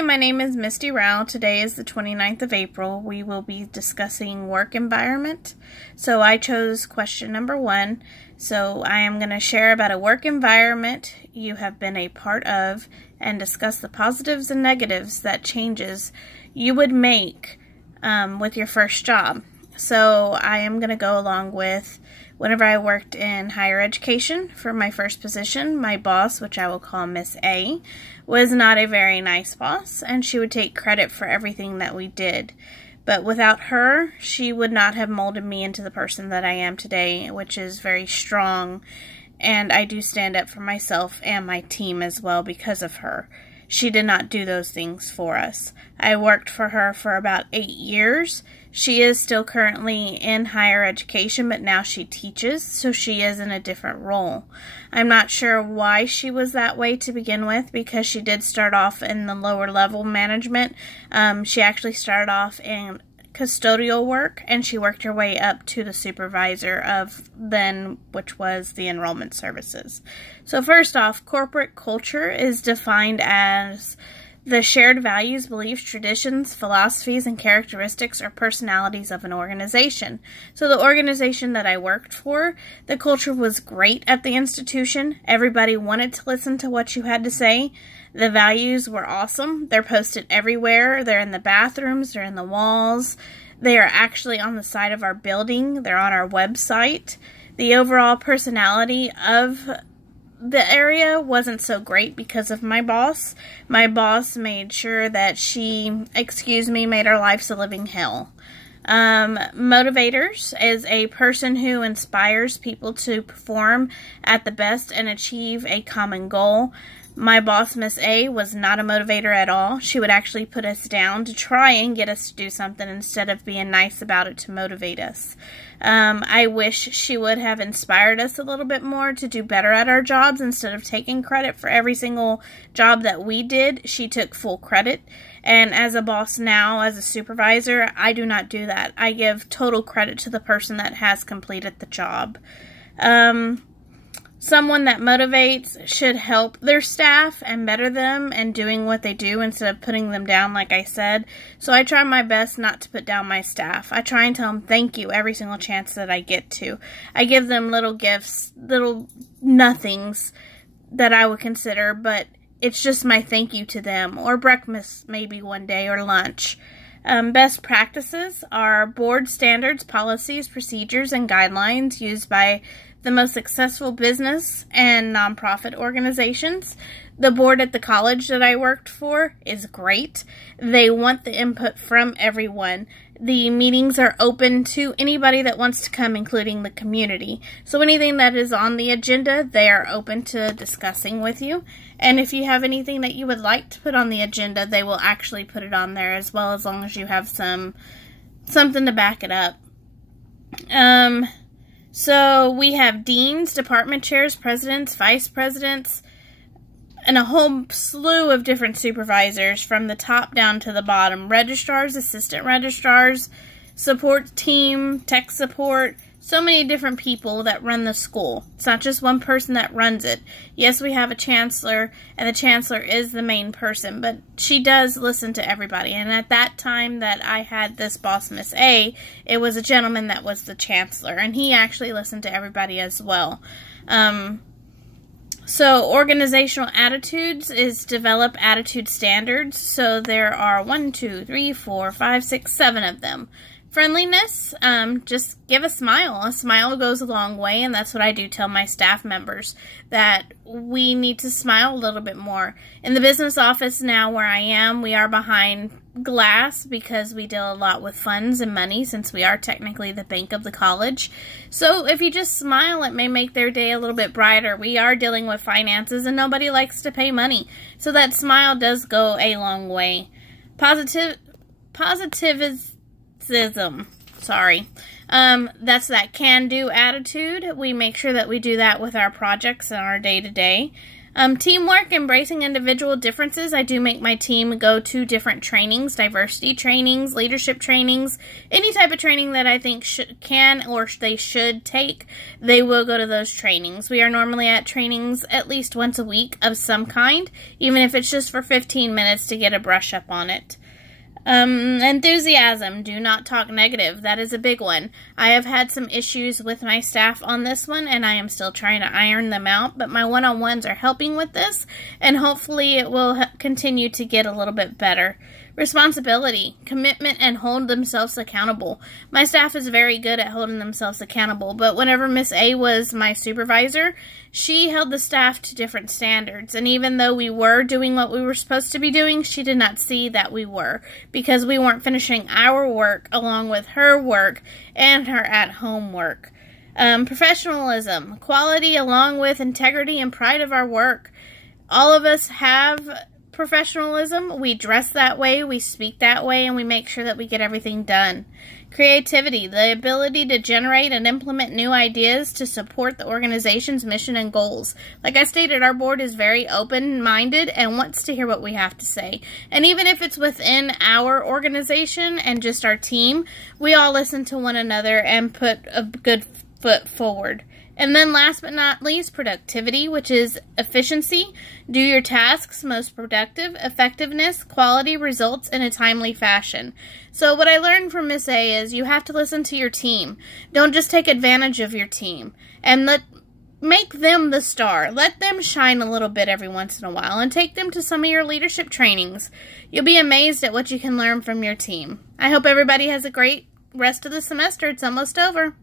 Hi, my name is Misty Rao. Today is the 29th of April. We will be discussing work environment. So I chose question number 1. So I am going to share about a work environment you have been a part of and discuss the positives and negatives that changes you would make with your first job. So I am going to go along with whenever I worked in higher education for my first position, my boss, which I will call Miss A, was not a very nice boss, and she would take credit for everything that we did. But without her, she would not have molded me into the person that I am today, which is very strong, and I do stand up for myself and my team as well because of her. She did not do those things for us. I worked for her for about 8 years. She is still currently in higher education, but now she teaches, so she is in a different role. I'm not sure why she was that way to begin with, because she did start off in the lower level management. She actually started off in custodial work, and she worked her way up to the supervisor of then, which was the enrollment services. So first off, corporate culture is defined as the shared values, beliefs, traditions, philosophies, and characteristics or personalities of an organization. So the organization that I worked for, the culture was great at the institution. Everybody wanted to listen to what you had to say. The values were awesome. They're posted everywhere. They're in the bathrooms. They're in the walls. They are actually on the side of our building. They're on our website. The overall personality of the area wasn't so great because of my boss. My boss made sure that she, made our lives a living hell. Motivators is a person who inspires people to perform at the best and achieve a common goal. My boss, Miss A, was not a motivator at all. She would actually put us down to try and get us to do something instead of being nice about it to motivate us. I wish she would have inspired us a little bit more to do better at our jobs instead of taking credit for every single job that we did. She took full credit. And as a boss now, as a supervisor, I do not do that. I give total credit to the person that has completed the job. Someone that motivates should help their staff and better them in doing what they do instead of putting them down, like I said. So I try my best not to put down my staff. I try and tell them thank you every single chance that I get to. I give them little gifts, little nothings that I would consider, but it's just my thank you to them. Or breakfast maybe one day, or lunch. Best practices are board standards, policies, procedures, and guidelines used by the most successful business and nonprofit organizations. The board at the college that I worked for is great. They want the input from everyone. The meetings are open to anybody that wants to come, including the community. So anything that is on the agenda, they are open to discussing with you. And if you have anything that you would like to put on the agenda, they will actually put it on there as well, as long as you have something to back it up. So we have deans, department chairs, presidents, vice presidents, and a whole slew of different supervisors from the top down to the bottom. Registrars, assistant registrars, support team, tech support, so many different people that run the school. It's not just one person that runs it. Yes, we have a chancellor, and the chancellor is the main person, but she does listen to everybody. And at that time that I had this boss, Miss A, it was a gentleman that was the chancellor, and he actually listened to everybody as well. So organizational attitudes is develop attitude standards. So there are 1, 2, 3, 4, 5, 6, 7 of them. Friendliness, just give a smile. A smile goes a long way, and that's what I do tell my staff members, that we need to smile a little bit more. In the business office now where I am, we are behind glass because we deal a lot with funds and money, since we are technically the bank of the college. So if you just smile, it may make their day a little bit brighter. We are dealing with finances, and nobody likes to pay money. So that smile does go a long way. Sorry. That's that can-do attitude. We make sure that we do that with our projects and our day-to-day. Teamwork, embracing individual differences. I do make my team go to different trainings, diversity trainings, leadership trainings, any type of training that I think can or they should take, they will go to those trainings. We are normally at trainings at least once a week of some kind, even if it's just for 15 minutes to get a brush up on it. Enthusiasm. Do not talk negative. That is a big one. I have had some issues with my staff on this one, and I am still trying to iron them out, but my one-on-ones are helping with this, and hopefully it will continue to get a little bit better. Responsibility, commitment, and hold themselves accountable. My staff is very good at holding themselves accountable, but whenever Miss A was my supervisor, she held the staff to different standards, and even though we were doing what we were supposed to be doing, she did not see that we were, because we weren't finishing our work along with her work and her at-home work. Professionalism, quality along with integrity and pride of our work. All of us have professionalism. We dress that way, we speak that way, and we make sure that we get everything done. Creativity, the ability to generate and implement new ideas to support the organization's mission and goals. Like I stated, our board is very open-minded and wants to hear what we have to say. And even if it's within our organization and just our team, we all listen to one another and put a good foot forward. And then last but not least, productivity, which is efficiency. Do your tasks most productive, effectiveness, quality results in a timely fashion. So what I learned from Miss A is you have to listen to your team. Don't just take advantage of your team. And make them the star. Let them shine a little bit every once in a while and take them to some of your leadership trainings. You'll be amazed at what you can learn from your team. I hope everybody has a great rest of the semester. It's almost over.